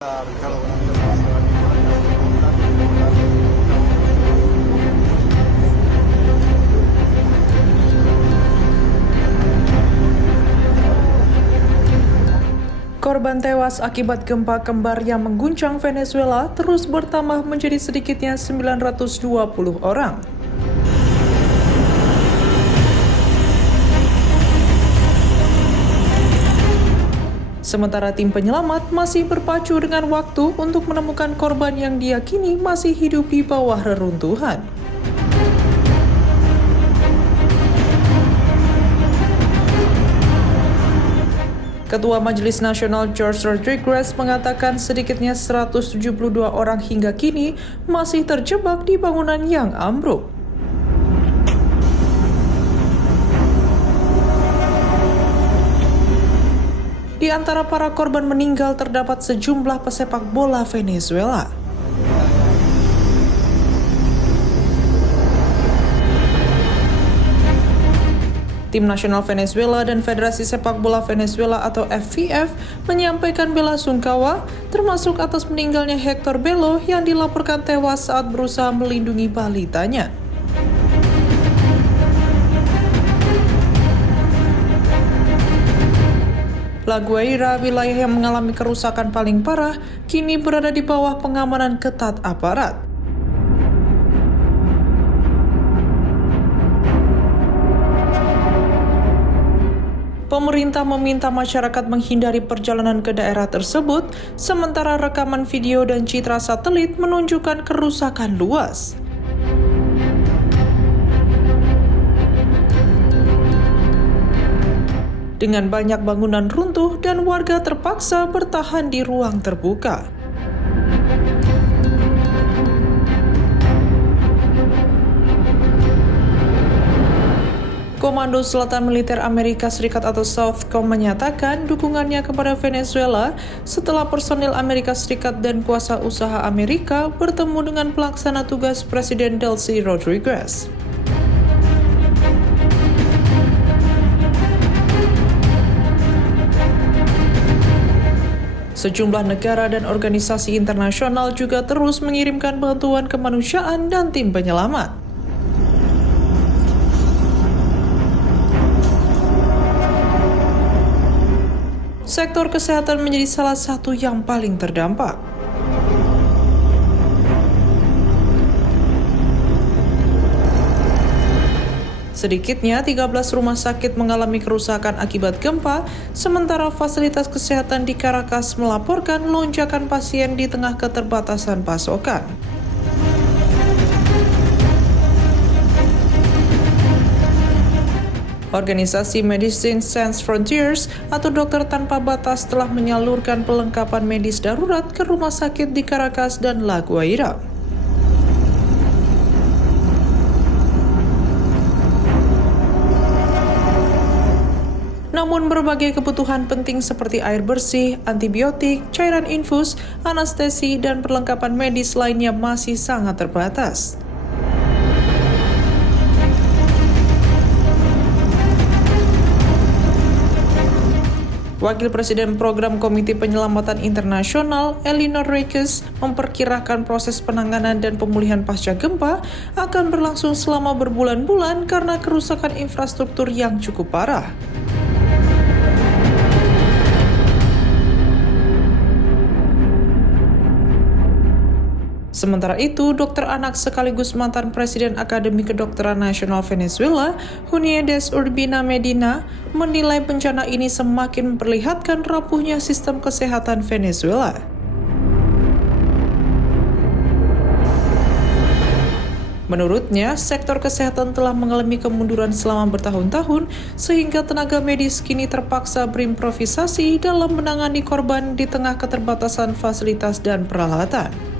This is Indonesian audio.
Korban tewas akibat gempa kembar yang mengguncang Venezuela terus bertambah menjadi sedikitnya 920 orang. Sementara tim penyelamat masih berpacu dengan waktu untuk menemukan korban yang diyakini masih hidup di bawah reruntuhan. Ketua Majelis Nasional Jorge Rodriguez mengatakan sedikitnya 172 orang hingga kini masih terjebak di bangunan yang ambruk. Di antara para korban meninggal terdapat sejumlah pesepak bola Venezuela. Tim nasional Venezuela dan Federasi Sepak Bola Venezuela atau FVF menyampaikan bela sungkawa, termasuk atas meninggalnya Hector Bello yang dilaporkan tewas saat berusaha melindungi balitanya. La Guaira, wilayah yang mengalami kerusakan paling parah, kini berada di bawah pengamanan ketat aparat. Pemerintah meminta masyarakat menghindari perjalanan ke daerah tersebut, sementara rekaman video dan citra satelit menunjukkan kerusakan luas. Dengan banyak bangunan runtuh dan warga terpaksa bertahan di ruang terbuka. Komando Selatan Militer Amerika Serikat atau Southcom menyatakan dukungannya kepada Venezuela setelah personil Amerika Serikat dan kuasa usaha Amerika bertemu dengan pelaksana tugas Presiden Delcy Rodriguez. Sejumlah negara dan organisasi internasional juga terus mengirimkan bantuan kemanusiaan dan tim penyelamat. Sektor kesehatan menjadi salah satu yang paling terdampak. Sedikitnya 13 rumah sakit mengalami kerusakan akibat gempa, sementara fasilitas kesehatan di Caracas melaporkan lonjakan pasien di tengah keterbatasan pasokan. Organisasi Medicine Sans Frontiers atau Dokter Tanpa Batas telah menyalurkan perlengkapan medis darurat ke rumah sakit di Caracas dan La Guaira. Namun berbagai kebutuhan penting seperti air bersih, antibiotik, cairan infus, anestesi, dan perlengkapan medis lainnya masih sangat terbatas. Wakil Presiden Program Komite Penyelamatan Internasional, Elinor Reyes, memperkirakan proses penanganan dan pemulihan pasca gempa akan berlangsung selama berbulan-bulan karena kerusakan infrastruktur yang cukup parah. Sementara itu, dokter anak sekaligus mantan Presiden Akademi Kedokteran Nasional Venezuela, Juniedes Urbina Medina, menilai bencana ini semakin memperlihatkan rapuhnya sistem kesehatan Venezuela. Menurutnya, sektor kesehatan telah mengalami kemunduran selama bertahun-tahun, sehingga tenaga medis kini terpaksa berimprovisasi dalam menangani korban di tengah keterbatasan fasilitas dan peralatan.